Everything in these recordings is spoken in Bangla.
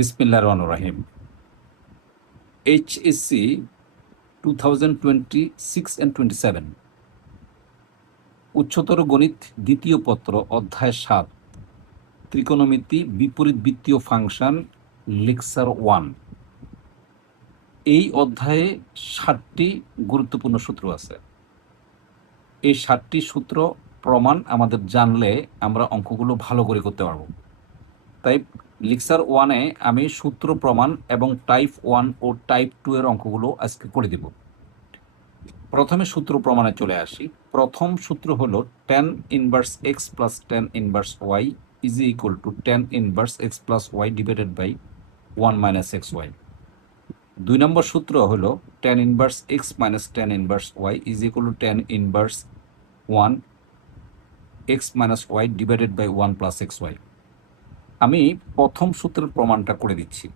বিসমিল্লাহির রহমানির রহিম। এইচএসসি 2026 and 27 উচ্চতর গণিত দ্বিতীয় পত্র অধ্যায় 7 ত্রিকোণমিতি বিপরীত বৃত্তীয় ফাংশন লেকচার 1। এই অধ্যায়ে 7টি গুরুত্বপূর্ণ সূত্র আছে। এই 7টি সূত্র প্রমাণ আমাদের জানলে আমরা অঙ্কগুলো ভালো করে করতে পারব। তাই লেকচার 1-এ আমি সূত্র প্রমাণ এবং টাইপ 1 ও টাইপ 2 এর অঙ্কগুলো আজকে করে দেব। প্রথমে সূত্র প্রমাণে চলে আসি। প্রথম সূত্র হলো tan inverse x plus tan inverse y is equal to tan inverse x plus y divided by 1 minus x y. 2 number সূত্র হলো tan inverse x minus tan inverse y is equal to tan inverse 1 x minus y divided by 1 plus x y. আমি প্রথম সূত্রের প্রমাণটা করে দিচ্ছি।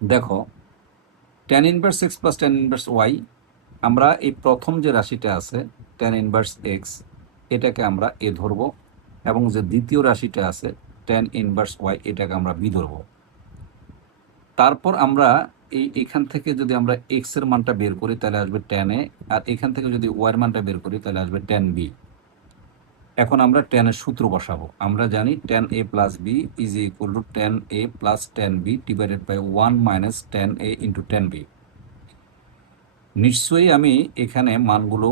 দেখো, tan inverse x plus tan inverse y, আমরা এই প্রথম যে রাশিটা আছে tan ইনভার্স এক্স, এটাকে আমরা এ ধরব, এবং যে দ্বিতীয় রাশিটা আছে tan ইনভার্স ওয়াই, এটাকে আমরা বি ধরব। তারপর আমরা এখান থেকে যদি আমরা এক্স এর মানটা বের করি তাহলে আসবে tan এ, আর এখান থেকে যদি ওয়াই এর মানটা বের করি তাহলে আসবে tan বি। এখন আমরা tan এর সূত্র বসাবো। আমরা জানি tan a plus b is equal to tan a plus tan b divided by 1 minus tan a into tan b। নিশ্চয়ই আমি এখানে মানগুলো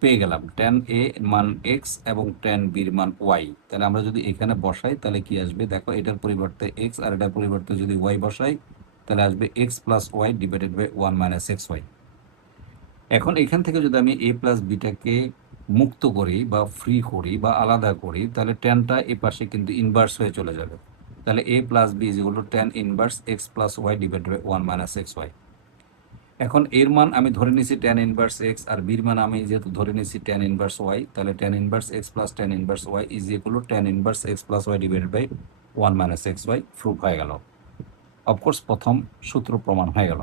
পেয়ে গেলাম, tan a মান x এবং tan b এর মান y। তাহলে আমরা যদি এখানে বসাই তাহলে কি আসবে, দেখো, এটার পরিবর্তে x আর এটার পরিবর্তে যদি y বসাই তাহলে আসবে x plus y divided by 1 minus x y. এখন এখান থেকে যদি আমি a প্লাস বিটাকে মুক্ত করি বা ফ্রি করি বা আলাদা করি তাহলে ট্যানটা এ পাশে কিন্তু ইনভার্স হয়ে চলে যাবে। তাহলে a plus b is equal to tan inverse x plus y divided by 1 minus x y. এখন এর মান আমি ধরে নিয়েছি tan ইনভার্স এক্স, আর বির মান আমি যেহেতু ধরে নিয়েছি tan ইনভার্স ওয়াই, তাহলে tan inverse x plus tan inverse y is equal to tan inverse x plus y divided by 1 minus x y. Proof হয়ে গেল। অফকোর্স প্রথম সূত্র প্রমাণ হয়ে গেল।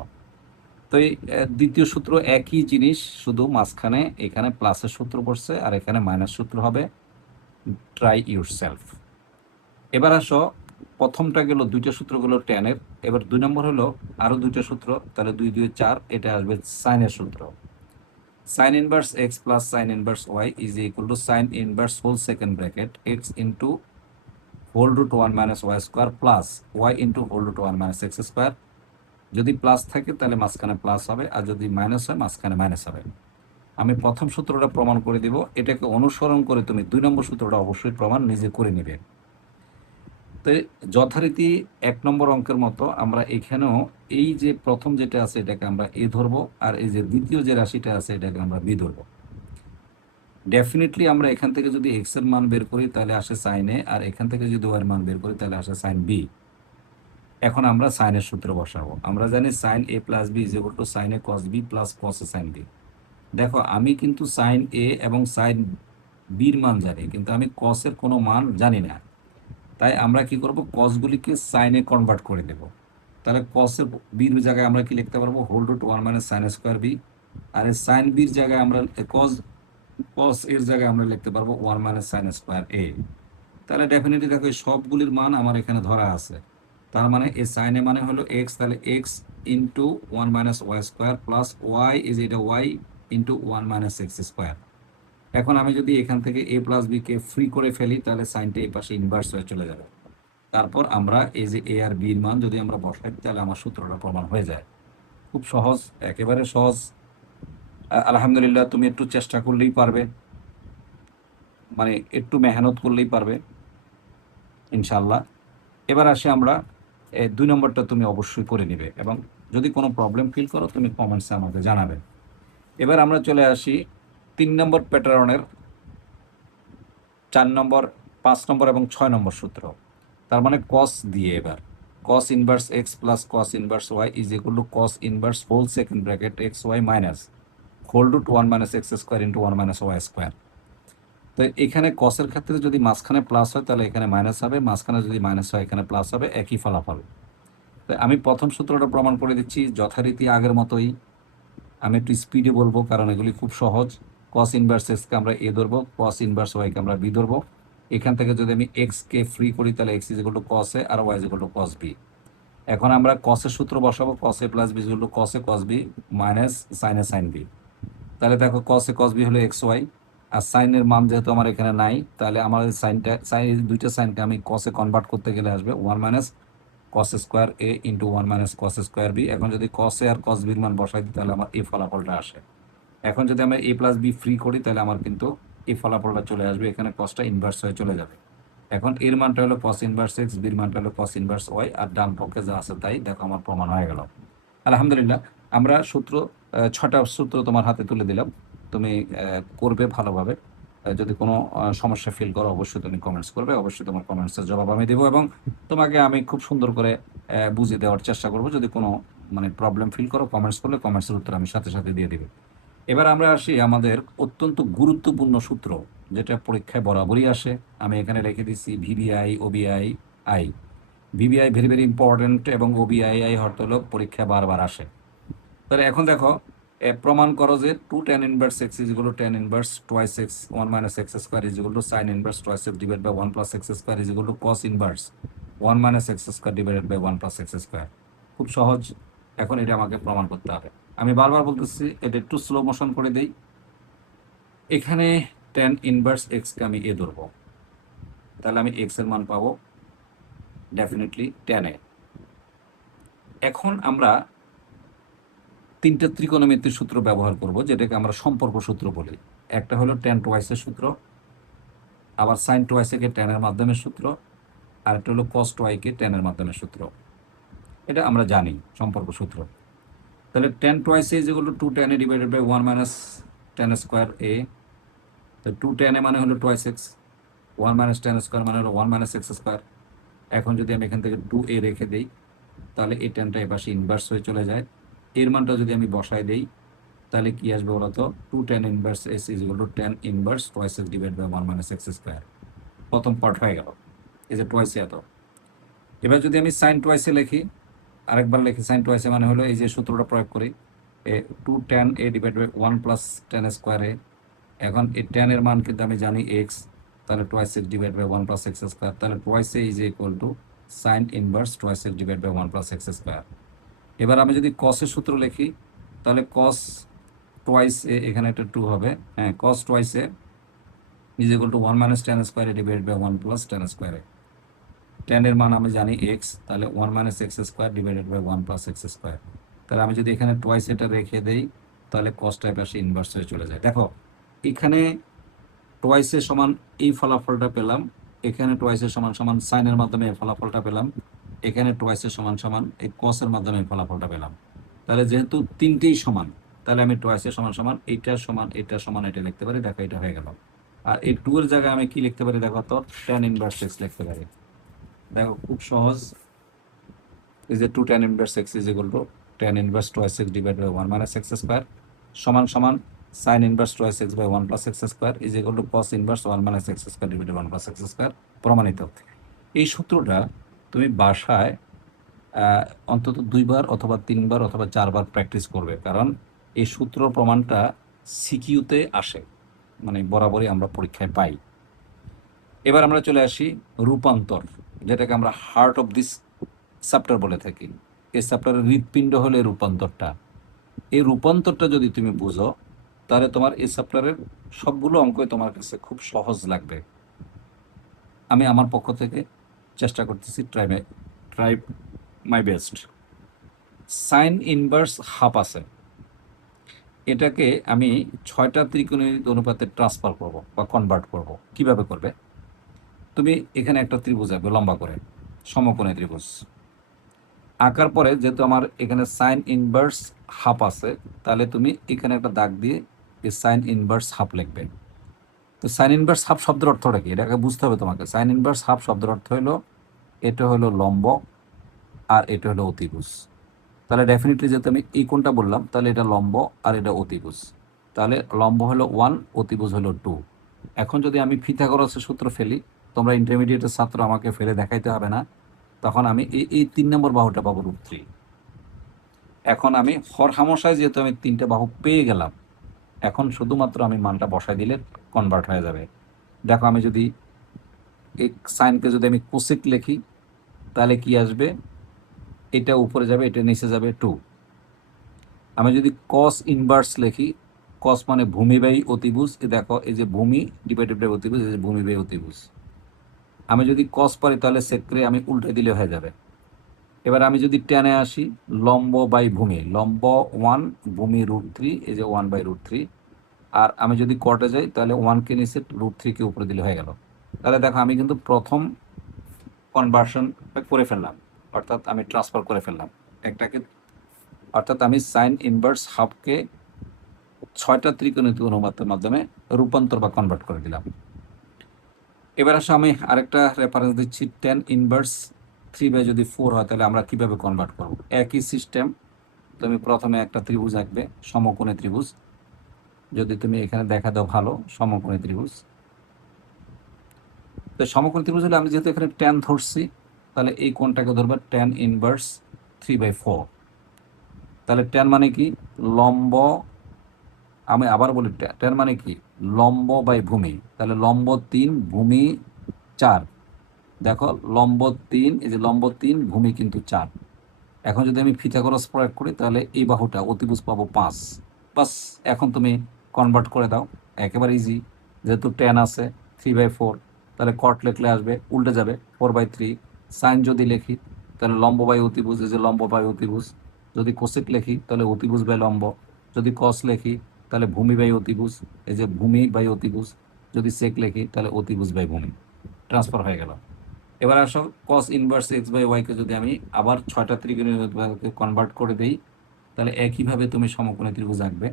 তো এই দ্বিতীয় সূত্র একই জিনিস, শুধু মাঝখানে এখানে প্লাসের সূত্র পড়ছে আর এখানে মাইনাস সূত্র হবে। Try your self. এবার আসো, প্রথমটা গেল দুইটা সূত্র গেল ট্যানের। এবার 2 নম্বর হলো আরও দুইটা সূত্র, তাহলে 2 2 4, এটা আসবে সাইনের সূত্র। Sine inverse x plus sine inverse y is equal to sine inverse whole second bracket x into whole root 1 minus y square plus y into whole root 1 minus x square. যদি প্লাস থাকে তাহলে মাঝখানে প্লাস হবে, আর যদি মাইনাস হয় মাঝখানে মাইনাস হবে। আমি প্রথম সূত্রটা প্রমাণ করে দিব, এটাকে অনুসরণ করে তুমি 2 নম্বর সূত্রটা অবশ্যই প্রমাণ নিজে করে নেবে। তো যথারীতি 1 নম্বর অঙ্কের মতো আমরা এখানেও এই যে প্রথম যেটা আছে এটাকে আমরা এ ধরবো, আর এই যে দ্বিতীয় যে রাশিটা আছে এটাকে আমরা বি ধরবো। ডেফিনেটলি আমরা এখান থেকে যদি এক্স এর মান বের করি তাহলে আসে সাইন এ, আর এখান থেকে যদি ওয়াই এর মান বের করি তাহলে আসে সাইন বি। এখন আমরা সাইনের সূত্র বসাবো। আমরা জানি sine a plus b is equal to sine a cos b plus cos a sine b. দেখো, আমি কিন্তু সাইন এ এবং সাইন বির মান জানি, কিন্তু আমি কসের কোনো মান জানি না। তাই আমরা কি করব, কসগুলিকে সাইনে কনভার্ট করে দেব। তাহলে কসের বির জায়গায় আমরা কি লিখতে পারবো, whole root 1 minus sine square b. আর এই সাইন বির জায়গায় আমরা কস কস এর জায়গায় আমরা লিখতে পারবো 1 মাইনাস সাইন স্কোয়ার এ। তাহলে ডেফিনেটলি দেখো এই সবগুলির মান আমার এখানে ধরা আছে। তার মানে এই সাইনে মানে হলো এক্স, তাহলে x into 1 minus y square plus y is এটা y into 1 minus x square. এখন আমি যদি এখান থেকে এ প্লাস বিকে ফ্রি করে ফেলি তাহলে সাইনটা এই পাশে ইনভার্স হয়ে চলে যাবে। তারপর আমরা এই যে এ আর বির মান যদি আমরা বসাই তাহলে আমার সূত্রটা প্রমাণ হয়ে যায়। খুব সহজ, একেবারে সহজ। আলহামদুলিল্লাহ, তুমি একটু চেষ্টা করলেই পারবে, মানে একটু মেহনত করলেই পারবে ইনশাল্লাহ। এবার আসি আমরা 2 নম্বরটা তুমি অবশ্যই করে নিবে, এবং যদি কোনো প্রবলেম ফিল করো তুমি কমেন্টসে আমাকে জানাবে। এবার আমরা চলে আসি 3 নম্বর প্যাটার্নের 4 নম্বর, 5 নম্বর এবং 6 নম্বর সূত্র। তার মানে কস দিয়ে, এবার cos inverse x plus cos inverse y is equal to cos inverse whole second bracket x y minus whole root 1 minus x square into 1 minus y square. তো এখানে কসের ক্ষেত্রে যদি মাঝখানে প্লাস হয় তাহলে এখানে মাইনাস হবে, মাঝখানে যদি মাইনাস হয় এখানে প্লাস হবে, একই ফলাফল। তো আমি প্রথম সূত্রটা প্রমাণ করে দিচ্ছি যথারীতি আগের মতোই। আমি একটু স্পিডে বলবো কারণ এগুলি খুব সহজ। cos ইনভার্স এক্সকে আমরা এ ধরবো, cos ইনভার্স ওয়াইকে আমরা বি ধরবো। এখান থেকে যদি আমি এক্সকে ফ্রি করি তাহলে x is equal to cos a আর y is equal to cos b. এখন আমরা কসের সূত্র বসাবো, কস এ প্লাস বি হলো কস এ কস বি মাইনাস সাইন এ সাইন বি। তাহলে দেখো কস এ কস বি হলো এক্স ওয়াই, আর সাইনের মান যেহেতু আমার এখানে নাই, তাহলে আমার দুইটা সাইনকে আমি কসে কনভার্ট করতে গেলে আসবে one minus cos square a into one minus cos square b. এখন যদি কস এ আর কস বির মান বসাই দিই তাহলে আমার এই ফলাফলটা আসে। এখন যদি আমরা এ প্লাস বি ফ্রি করি তাহলে আমার কিন্তু এই ফলাফলটা চলে আসবে, এখানে কসটা ইনভার্স হয়ে চলে যাবে। এখন এর মানটা হলো কস ইনভার্স এক্স, বির মানটা হলো কস ইনভার্স ওয়াই, আর ডান পক্ষে যা আছে তাই। দেখো আমার প্রমাণ হয়ে গেল। আলহামদুলিল্লাহ, আমরা সূত্র 6টা সূত্র তোমার হাতে তুলে দিলাম, তুমি করবে ভালোভাবে। যদি কোনো সমস্যা ফিল করো অবশ্যই তুমি কমেন্টস করবে, অবশ্যই তোমার কমেন্টসের জবাব আমি দেবো, এবং তোমাকে আমি খুব সুন্দর করে বুঝিয়ে দেওয়ার চেষ্টা করব। যদি কোনো মানে প্রবলেম ফিল করো কমেন্টস করলে কমেন্টসের উত্তর আমি সাথে সাথে দিয়ে দেবো। এবার আমরা আসি আমাদের অত্যন্ত গুরুত্বপূর্ণ সূত্র, যেটা পরীক্ষায় বরাবরই আসে। আমি এখানে রেখে দিচ্ছি VBI, OBI, I. VBI very very important, এবং ওবিআই আই অর্থ হলো পরীক্ষা বারবার আসে। তাহলে এখন দেখো, প্রমাণ করো যে 2 tan inverse x is equal to tan inverse twice x 1 minus x square is equal to sine inverse twice x divide by 1 plus x square is equal to cos inverse 1 minus x square divided by 1 plus x square. খুব সহজ। এখন এটা আমাকে প্রমাণ করতে হবে। আমি বারবার বলতেছি, এটা একটু স্লো মোশন করে দেই। এখানে tan ইনভার্স এক্সকে আমি এ ধরবো, তাহলে আমি এক্স এর মান পাবো ডেফিনেটলি tan এ। এখন আমরা 3টা ত্রিকোণমিতির সূত্র ব্যবহার করব, যেটাকে আমরা সম্পর্ক সূত্র বলি। একটা হলো tan টোয়াইসের সূত্র, আবার সাইন টোয়াইসকে tan এর মাধ্যমে সূত্র, আর একটা হলো cos টোয়াইকে tan এর মাধ্যমে সূত্র। এটা আমরা জানি সম্পর্ক সূত্র। তাহলে tan twice is equal to 2 tan a divided by 1 minus tan square a। তো 2 tan a মানে হলো twice x, 1 minus tan square মানে হলো 1 মাইনাস এক্স স্কয়ার। এখন যদি আমি এখান থেকে 2a রেখে দেই তাহলে এই ট্যানটা এপাশে ইনভার্স হয়ে চলে যায়। এর মানটা যদি আমি বসাই দেই তাহলে কি আসবে বলতো, 2 tan inverse s is equal to tan inverse twice x divide by 1 minus x square. প্রথম পার্ট হয়ে গেল, এই যে টোয়াইসে এত। এবার যদি আমি সাইন টোয়াইসে লিখি, আরেকবার লিখি সাইন টোয়াইসে মানে হলো এই যে সূত্রটা প্রয়োগ করি, 2 tan a divide by 1 plus tan square a. এখন এই tan এর মান কিন্তু আমি জানি এক্স, তাহলে twice x divide by 1 plus x square, তাহলে twice a is equal to sine inverse twice x divide by 1 plus x square. এবার আমি যদি কসের সূত্র লিখি তাহলে কস টোয়াইস এ, এখানে একটা 2 হবে, হ্যাঁ, cos twice a is equal to 1 minus tan square a divide by 1 plus tan square a. tan এর মান আমি জানি এক্স, তাহলে 1 minus x square divided by 1 plus x square. তাহলে আমি যদি এখানে টোয়াইস এটা রেখে দেই তাহলে কসটার পাশে ইনভার্স হয়ে চলে যায়। দেখো এখানে টোয়াইসের সমান এই ফলাফলটা পেলাম, এখানে টোয়াইসের সমান সমান সাইনের মাধ্যমে এই ফলাফলটা পেলাম, এখানে টোয়াইসের সমান সমান এই কসের মাধ্যমে এই ফলাফলটা পেলাম। তাহলে যেহেতু তিনটেই সমান, তাহলে আমি টোয়াইসের সমান সমান এইটার সমান এইটার সমান এটা লিখতে পারি। দেখো এটা হয়ে গেল। আর এই 2 এর জায়গায় আমি কি লিখতে পারি দেখো তো, tan ইনভার্স এক্স লিখতে পারি। দেখো খুব সহজ, এই যে 2 tan inverse x is equal to tan inverse twice x divide by 1 minus x square সমান সমান sine inverse twice x by 1 plus x square is equal to cos inverse 1 minus x square divide by 1 plus x square. প্রমাণিত। এই সূত্রটা তুমি বাসায় অন্তত 2বার অথবা 3বার অথবা 4বার প্র্যাকটিস করবে, কারণ এই সূত্র প্রমাণটা সিকিউতে আসে, মানে বরাবরই আমরা পরীক্ষায় পাই। এবার আমরা চলে আসি রূপান্তর, যেটাকে আমরা হার্ট অফ দিস চ্যাপ্টার বলে থাকি। এই চ্যাপ্টারের হৃৎপিণ্ড হলো এই রূপান্তরটা। এই রূপান্তরটা যদি তুমি বুঝো তাহলে তোমার এই চ্যাপ্টারের সবগুলো অঙ্কই তোমার কাছে খুব সহজ লাগবে। আমি আমার পক্ষ থেকে চেষ্টা করতেছি, try my best. Sign inverse half আছে, এটাকে আমি 6টা ত্রিকোণমিতি অনুপাতে ট্রান্সফার করব বা কনভার্ট করব। কিভাবে করবে, তুমি এখানে একটা ত্রিভুজ আঁকবে লম্বা করে, সমকোণী ত্রিভুজ আঁকার পরে যেহেতু আমার এখানে সাইন ইনভার্স হাফ আছে, তাহলে তুমি এখানে একটা দাগ দিয়ে এই সাইন ইনভার্স হাফ লিখবে। তো সাইন ইনভার্স হাফ শব্দের অর্থটা কি, এটাকে বুঝতে হবে তোমাকে। সাইন ইনভার্স হাফ শব্দের অর্থ হলো এটা হলো লম্ব আর এটা হলো অতিভুজ। তাহলে ডেফিনেটলি যেহেতু আমি এই কোণটা বললাম, তাহলে এটা লম্ব আর এটা অতিভুজ। তাহলে লম্ব হলো 1, অতিভুজ হলো 2। এখন যদি আমি পিথাগোরাসের সূত্র ফেলি, তোমরা ইন্টারমিডিয়েটের ছাত্র, আমাকে ফেলে দেখাইতে হবে না, তখন আমি এই 3 নম্বর বাহুটা পাবো √3। এখন আমি হরহামেশায় যেহেতু আমি 3টে বাহু পেয়ে গেলাম, এখন শুধুমাত্র আমি মানটা বসাই দিলে কনভার্ট হয়ে যাবে। দেখো আমি যদি এই সাইনকে যদি আমি কোসেক লিখি তাহলে কি আসবে, এটা উপরে যাবে, এটা নিচে যাবে 2। আমি যদি কস ইনভার্স লিখি, কস মানে ভূমি বাই অতিভুজ, দেখো এই যে ভূমি ডিভাইডেড বাই অতিভুজ, এই যে ভূমি বাই অতিভুজ। আমি যদি কস পারি তাহলে সেক্রে আমি উল্টে দিলে হয়ে যাবে। এবার আমি যদি টেনে আসি, লম্ব বাই ভূমি, লম্ব 1, ভূমি √3, এই যে 1/√3। আর আমি যদি কটে যাই তাহলে 1কে নিচে, √3কে উপরে দিলে হয়ে গেল। তাহলে দেখো আমি কিন্তু প্রথম কনভার্সন করে ফেললাম, অর্থাৎ আমি ট্রান্সফার করে ফেললাম একটাকে, অর্থাৎ আমি সাইন ইনভার্স হাফকে 6টা ত্রিকোণমিতিক অনুপাতের মাধ্যমে রূপান্তর বা কনভার্ট করে দিলাম। এবার আসলে আমি আরেকটা রেফারেন্স দিচ্ছি, টেন ইনভার্স 3/4 হয় তাহলে আমরা কিভাবে কনভার্ট করব। একই সিস্টেম, তুমি প্রথমে একটা ত্রিভুজ আঁকবে, সমকোণী ত্রিভুজ। যদি তুমি এখানে দেখা দাও ভালো, সমকোণী ত্রিভুজ। তো সমকোণী ত্রিভুজ হলে আমি যেহেতু এখানে ট্যান ধরছি, তাহলে এই কোণটাকে ধরবে ট্যান ইনভার্স 3/4। তাহলে ট্যান মানে কি, লম্ব, আমি আবার বলি ট্যান মানে কি, লম্ব বাই ভূমি। তাহলে লম্ব 3, ভূমি 4। দেখো লম্ব 3, এই যে লম্ব 3, ভূমি কিন্তু 4। এখন যদি আমি পিথাগোরাস প্রয়োগ করি তাহলে এই বাহুটা অতিভুজ পাবো 5। বাস, এখন তুমি কনভার্ট করে দাও, একেবারে ইজি। যেহেতু ট্যান আছে 3/4, তাহলে কট লিখলে আসবে উল্টে যাবে 4/3। সাইন যদি লিখি তাহলে লম্ব বাই অতিভুজ, এই যে লম্ব বাই অতিভুজ। যদি কোসেক লিখি তাহলে অতিভুজ বাই লম্ব। যদি কস লিখি তাহলে ভূমি বাই অতিভুজ, এই যে ভূমি বাই অতিভুজ। যদি সেক লিখি তাহলে অতিভুজ বাই ভূমি। ট্রান্সফার হয়ে গেল। এবার আসো কস ইনভার্স x/y-কে যদি আমি আবার 6টা ত্রিকোণমিতিকে কনভার্ট করে দিই, তাহলে একইভাবে তুমি সমকোণী ত্রিভুজ আঁকবে।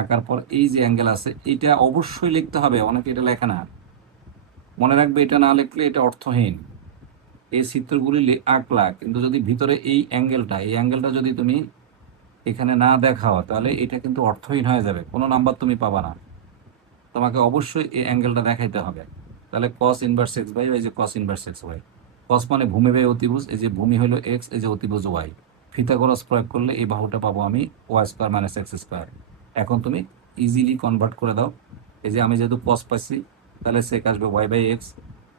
আঁকার পর এই যে অ্যাঙ্গেল আছে এটা অবশ্যই লিখতে হবে, অনেকে এটা লেখে না। মনে রাখবে, এটা না লিখলে এটা অর্থহীন। এই চিত্রগুলি আঁকলা, কিন্তু যদি ভিতরে এই অ্যাঙ্গেলটা যদি তুমি এখানে না দেখাও তাহলে এটা কিন্তু অর্থহীন হয়ে যাবে, কোনো নাম্বার তুমি পাবা না। তোমাকে অবশ্যই এই অ্যাঙ্গেলটা দেখাইতে হবে। তাহলে cos ইনভার্স x/y, এই যে cos ইনভার্স xy। cos মানে ভূমি বাই অতিভুজ, এই যে ভূমি হলো x, এই যে অতিভুজ y। পিথাগোরাস প্রয়োগ করলে এই বাহুটা পাবো আমি y² - x²। এখন তুমি ইজিলি কনভার্ট করে দাও। এই যে আমি যেহেতু cos পাইছি, তাহলে sec আসবে y/x।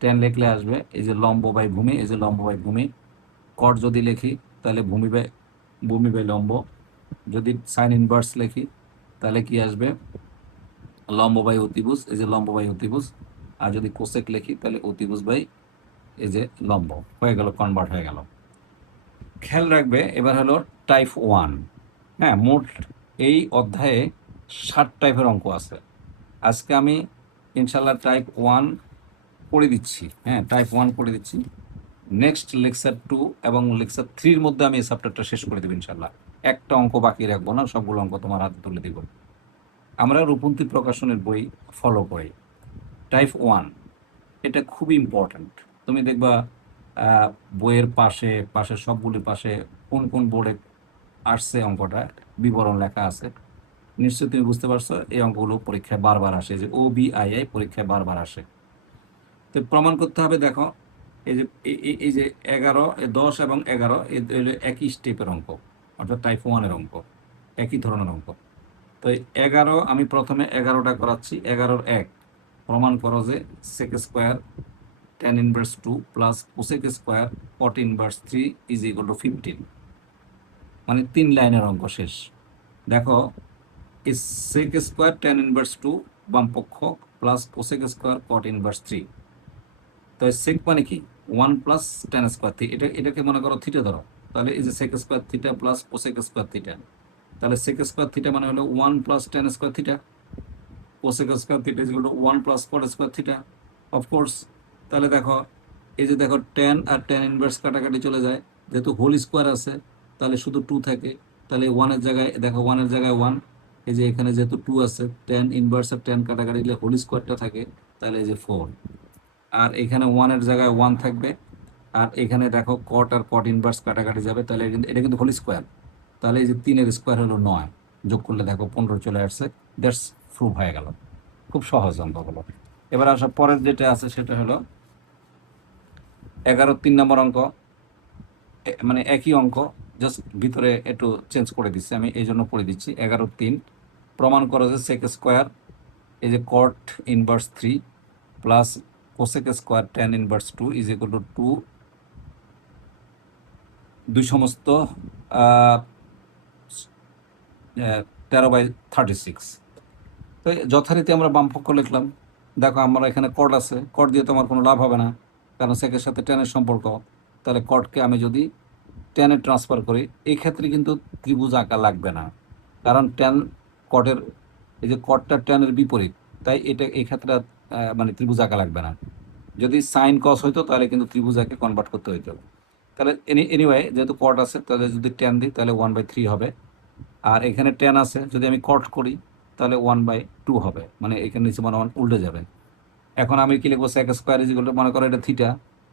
tan লিখলে আসবে এই যে লম্ব বাই ভূমি, এই যে লম্ব বাই ভূমি। cot যদি লিখি তাহলে ভূমি বাই লম্ব। যদি সাইন ইনভার্স লিখি তাহলে কি আসবে, লম্ব বাই অতিভুজ, এই যে লম্ব বাই অতিভুজ। আর যদি কোসেক লিখি তাহলে অতিভুজ বাই এই যে লম্ব। হয়ে গেল, কনভার্ট হয়ে গেল। খেয়াল রাখবে, এবার হলো টাইপ 1। হ্যাঁ, মোট এই অধ্যায়ে 7 টাইপের অঙ্ক আছে। আজকে আমি ইনশাল্লাহ টাইপ 1 করে দিচ্ছি। হ্যাঁ, টাইপ 1 করে দিচ্ছি। নেক্সট লেকচার 2 এবং লেকচার 3-র মধ্যে আমি এই চ্যাপ্টারটা শেষ করে দেবো ইনশাল্লাহ। একটা অঙ্ক বাকি রাখবো না, সবগুলো অঙ্ক তোমার হাতে তুলে দিব। আমরা রূপন্তী প্রকাশনের বই ফলো করি। টাইপ 1 এটা খুবই ইম্পর্ট্যান্ট। তুমি দেখবা বইয়ের পাশে পাশে সবগুলির পাশে কোন কোন বোর্ডে আসছে অঙ্কটা বিবরণ লেখা আছে। নিশ্চয়ই তুমি বুঝতে পারছো, এই অঙ্কগুলো পরীক্ষায় বারবার আসে, যে OBII পরীক্ষায় বারবার আসে। তো প্রমাণ করতে হবে, দেখো এই যে 11, 10 এবং 11 একই স্টেপের অঙ্ক, অর্থাৎ টাইপ 1-এর অঙ্ক, একই ধরনের অঙ্ক। তো 11 আমি প্রথমে 11টা করাচ্ছি। 11-র 1, প্রমাণ করো যে sec² tan inverse 2 plus cosec² cot inverse 3 = 15। মানে 3 লাইনের অঙ্ক শেষ। দেখো এই sec² tan ইনভার্স 2 বাম পক্ষ প্লাস cosec² cot ইনভার্স 3। তো sec মানে কি 1 প্লাস tan² এটাকে মনে করো থিটা ধরো। তাহলে এই যে sec² theta plus cosec² theta, তাহলে sec² থিটা মানে হলো 1 plus tan² theta. cosec² theta = 1 plus cot² theta, of course. তাহলে দেখো এই যে দেখো tan আর tan ইনভার্স কাটাকাটি চলে যায়, যেহেতু হোল স্কোয়ার আছে তাহলে শুধু 2 থাকে। তাহলে 1-এর জায়গায় দেখো 1-এর জায়গায় 1, এই যে এখানে যেহেতু 2 আছে, tan ইনভার্স আর tan কাটাকাটি দিলে হোল স্কোয়ারটা থাকে, তাহলে এই যে 4। আর এখানে 1-এর জায়গায় 1 থাকবে। আর এখানে দেখো কট আর কট ইনভার্স কাটাকাটি যাবে, তাহলে এটা কিন্তু হোল স্কোয়ার। তাহলে এই যে 3-এর স্কোয়ার হলো 9, যোগ করলে দেখো 15 চলে আসছে। দ্যাটস প্রুভ হয়ে গেল। খুব সহজ অঙ্ক হলো। এবার আসা পরের যেটা আছে সেটা হলো 11-র 3 নম্বর অঙ্ক। মানে একই অঙ্ক, জাস্ট ভিতরে একটু চেঞ্জ করে দিচ্ছি আমি, এই জন্য পড়ে দিচ্ছি। 11-র 3, প্রমাণ করো যে sec² এই যে cot inverse 3 plus cosec² tan inverse 2 = 2 দুই সমস্ত 13/36। তো যথারীতি আমরা বাম পক্ষ লিখলাম। দেখো আমরা এখানে কট আছে, কট দিয়ে তো আমার কোনো লাভ হবে না, কারণ সেকের সাথে টেনের সম্পর্ক। তাহলে কটকে আমি যদি টেনে ট্রান্সফার করি, এই ক্ষেত্রে কিন্তু ত্রিভুজ আঁকা লাগবে না, কারণ টেন কটের, এই যে কটটা টেনের বিপরীত, তাই এটা এই ক্ষেত্রে মানে ত্রিভুজ আঁকা লাগবে না। যদি সাইন কস হইতো তাহলে কিন্তু ত্রিভুজ আঁকে কনভার্ট করতে হইতো। তাহলে এনিওয়ে যেহেতু কট আছে, তাহলে যদি টেন দিই তাহলে 1/3 হবে। আর এখানে টেন আছে, যদি আমি কট করি তাহলে 1/2 হবে, মানে এখানে নিচে মনে হয় উল্টে যাবে। এখন আমি কি লিখবো, sec square is equal to, মনে করো এটা থিটা,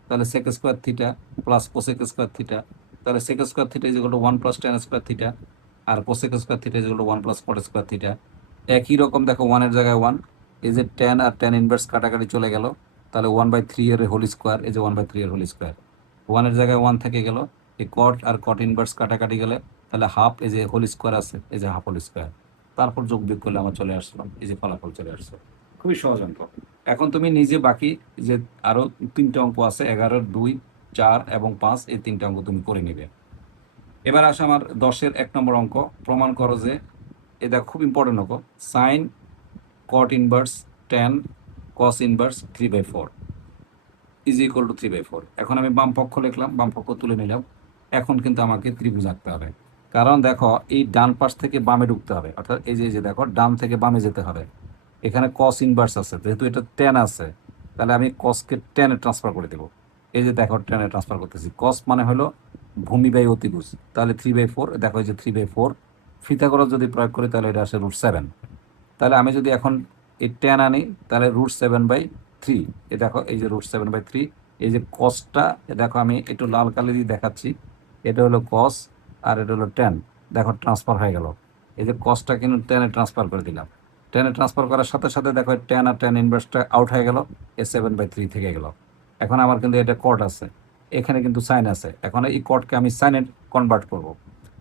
তাহলে sec square theta plus cosec square theta, তাহলে sec square theta is equal to 1 plus tan square theta, আর cosec square theta is equal to 1 plus cot square theta. একই রকম দেখো, ওয়ানের জায়গায় ওয়ান, এই যে টেন আর টেন ইনভার্স কাটাকাটি চলে গেল, তাহলে 1/3 এর হোল স্কোয়ার, এই যে 1/3 এর হোল স্কোয়ার, ওয়ানের জায়গায় ওয়ান থেকে গেল, এই কট আর কট ইনভার্স কাটাকাটি গেলে তাহলে হাফ, এই যে হোল স্কোয়ার আছে, এই যে হাফ হোল স্কোয়ার, তারপর যোগ বিয়োগ করলে আমার চলে আসলো এই যে ফলাফল চলে আসছে। খুবই সহজ অঙ্ক। এখন তুমি নিজে বাকি যে আরো 3টে অঙ্ক আছে, 11, 2, 4 এবং 5, এই 3টে অঙ্ক তুমি করে নিবে। এবার আসে আমার 10-এর 1 নম্বর অঙ্ক। প্রমাণ করো যে, এটা খুব ইম্পর্টেন্ট অঙ্ক, sign caught inverse ten cos inverse 3/4 is equal two 3/4। এখন আমি বাম পক্ষ লিখলাম, বাম পক্ষ তুলে নিলাম। এখন কিন্তু আমাকে ত্রিভুজ আঁকতে হবে, কারণ দেখো এই ডান পাশ থেকে বামে ঢুকতে হবে, অর্থাৎ এই যে দেখো ডান থেকে বামে যেতে হবে। এখানে কস ইনভার্স আছে, যেহেতু এটা টেন আছে, তাহলে আমি কসকে টেনে ট্রান্সফার করে দেবো। এই যে দেখো টেনে ট্রান্সফার করতেছি, কস মানে হলো ভূমি বাই অতিভুজ, তাহলে 3/4, দেখো এই যে 3/4, ফিথাগোরাস যদি প্রয়োগ করি তাহলে এটা আসে √7। তাহলে আমি যদি এখন এই টেন আনি তাহলে √7/3, এ দেখো এই যে √7/3, এই যে কসটা দেখো আমি একটু লাল কালি দিয়ে দেখাচ্ছি, এটা হলো কস আর এটা হলো টেন, দেখো ট্রান্সফার হয়ে গেল। এই যে কসটা কিন্তু টেনে ট্রান্সফার করে দিলাম, টেনে ট্রান্সফার করার সাথে সাথে দেখো টেন আর টেন ইনভার্সটা আউট হয়ে গেল, এ 7/3 থেকে গেল। এখন আমার কিন্তু এটা কট আছে, এখানে কিন্তু সাইন আছে, এখন এই কটকে আমি সাইনে কনভার্ট করব।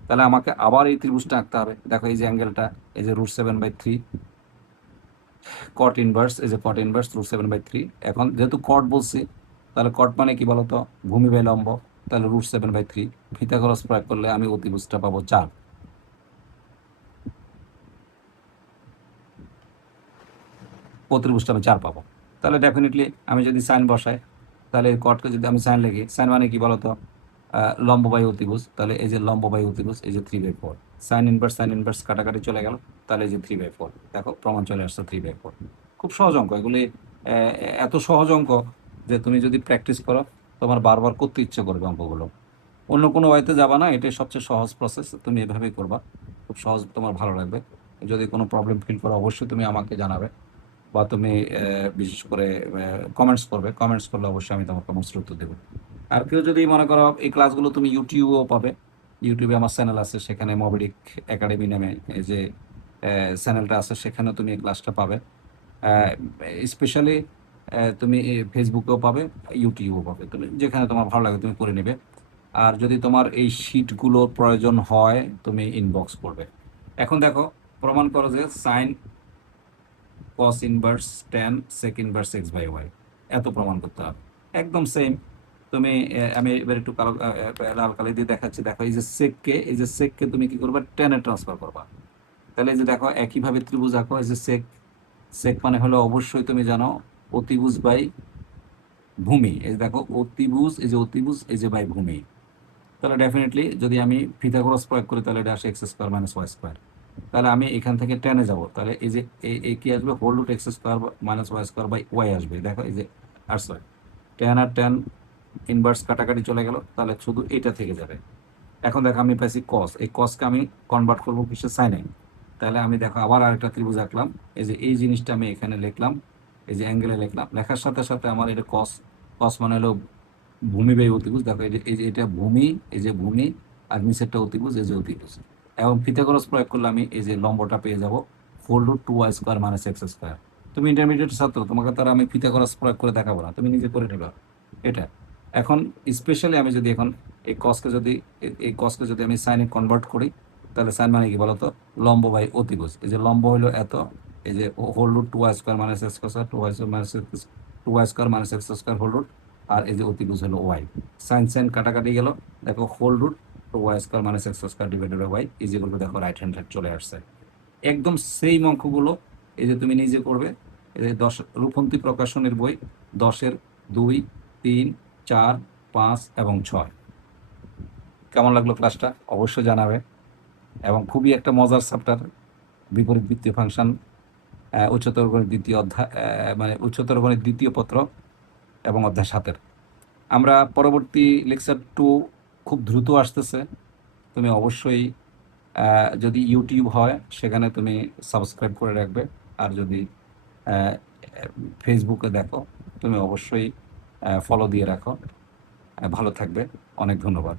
তাহলে আমাকে আবার এই ত্রিভুজটা আঁকতে হবে। দেখো এই যে অ্যাঙ্গেলটা, এই যে √7/3 কট ইনভার্স, এই যে কট ইনভার্স √7/3। এখন যেহেতু কট বলছি, তাহলে কট মানে কি বলতো, ভূমি বাই লম্ব, তাহলে √7/3, ফিথাগোরাস প্রয়োগ করলে আমি অতিভুজটা পাবো 4, অতিভুজটা আমি 4 পাবো। তাহলে ডেফিনেটলি আমি যদি সাইন বসাই, তাহলে কটকে যদি আমি সাইন লিখি, সাইন মানে কি বলতো, লম্ব বাই অতিভুজ, তাহলে এই যে লম্ব বাই অতিভুজ, এই যে 3/4, সাইন ইনভার্স কাটাকাটি চলে গেল, তাহলে এই যে 3/4, দেখো প্রমাণ চলে আসছে 3/4। খুব সহজ অঙ্ক এগুলি, এত সহজ অঙ্ক যে তুমি যদি প্র্যাকটিস করো তোমার বারবার করতে ইচ্ছে করবে অঙ্কগুলো। অন্য কোনো ওয়েতে যাবা না, এটাই সবচেয়ে সহজ প্রসেস, তুমি এভাবেই করবা, খুব সহজ, তোমার ভালো লাগবে। যদি কোনো প্রবলেম ফিল করো অবশ্যই তুমি আমাকে জানাবে, বা তুমি বিশেষ করে কমেন্টস করবে, কমেন্টস করলে অবশ্যই আমি তোমাকে কমেন্টস উত্তর দেবো। আর কেউ যদি মনে করো এই ক্লাসগুলো তুমি ইউটিউবেও পাবে, ইউটিউবে আমার চ্যানেল আছে, সেখানে মোবাইডিক একাডেমি নামে এই যে চ্যানেলটা আছে, সেখানে তুমি এই ক্লাসটা পাবে। স্পেশালি তুমি ফেসবুকেও পাবে, ইউটিউবেও পাবে, তুমি যেখানে তোমার ভালো লাগে তুমি করে নেবে। আর যদি তোমার এই শিটগুলোর প্রয়োজন হয় তুমি ইনবক্স করবে। এখন দেখো, প্রমাণ করো যে sine cos inverse tan sec inverse x/y, এত প্রমাণ করতে হবে, একদম সেম। তুমি আমি এবার একটু কালো লাল কালি দিয়ে দেখাচ্ছি। দেখো এই যে সেককে তুমি কি করবে, টেনে ট্রান্সফার করবা। তাহলে এই যে দেখো একইভাবে ত্রিভুজ আঁকো, এই যে সেক, সেক মানে হলো অবশ্যই তুমি জানো অতিভুজ বাই ভূমি, এই যে দেখো অতিভুজ, এই যে অতিভুজ, এই যে বাই ভূমি। তাহলে ডেফিনেটলি যদি আমি পিথাগোরাস প্রয়োগ করি তাহলে এটা আসে x² - y²। তাহলে আমি এখান থেকে টেনে যাব, তাহলে এই যে এই কি আসবে, whole root x² - y² by Y আসবে। দেখো এই যে আর সরি, টেন আর টেন ইনভার্স কাটাকাটি চলে গেল, তাহলে শুধু এটা থেকে যাবে। এখন দেখো আমি পাইছি কস, এই কসকে আমি কনভার্ট করবো কিসের, সাইনে। তাহলে আমি দেখো আবার আরেকটা ত্রিভুজ আঁকলাম, এই যে এই জিনিসটা আমি এখানে লিখলাম, এই যে অ্যাঙ্গেলে লিখলাম, লেখার সাথে সাথে আমার এটা কস, কস মানে হলো ভূমি বাই অতিভুজ। দেখো এই যে এটা ভূমি, এই যে ভূমি, আর নিচেরটা অতিভুজ, এই যে অতিভুজ। এবং পিথাগোরাস প্রয়োগ করলে আমি এই যে লম্বটা পেয়ে যাব, 4√2y² - x²। তুমি ইন্টারমিডিয়েট ছাত্র, তোমাকে তারা আমি পিথাগোরাস প্রয়োগ করে দেখাবো না, তুমি নিজে করে নেবে এটা। এখন স্পেশালি আমি যদি এখন এই কসকে যদি আমি সাইনে কনভার্ট করি, তাহলে সাইন মানে কি বলতো, লম্ব বাই অতিভুজ। এই যে লম্ব হলো এত, এই যে whole root 2y² - x², 2y² - x² whole root, আর এই যে অতিভুজ হলো ওয়াই। সাইন সাইন কাটাকাটি গেল, দেখো whole root y square minus x square divided by y is equal to দেখো রাইট হ্যান্ড সাইড চলে আসছে। একদম সেম অঙ্কগুলো এই যে তুমি নিজে করবে। এই যে 10 রূপন্তী প্রকাশনের বই 10-এর 2, 3, 4, 5 এবং 6। কেমন লাগলো ক্লাসটা অবশ্যই জানাবে। এবং খুবই একটা মজার চ্যাপ্টার, বিপরীত বৃত্তীয় ফাংশন, উচ্চতর গণিত দ্বিতীয় অধ্যায়, মানে উচ্চতর গণিত দ্বিতীয় পত্র এবং অধ্যায় 7-এর। আমরা পরবর্তী লেকচার 2 খুব দ্রুত আসতেছে। তুমি অবশ্যই যদি ইউটিউব হয় সেখানে তুমি সাবস্ক্রাইব করে রাখবে, আর যদি ফেসবুকে দেখো তুমি অবশ্যই ফলো দিয়ে রাখো। ভালো থাকবে, অনেক ধন্যবাদ।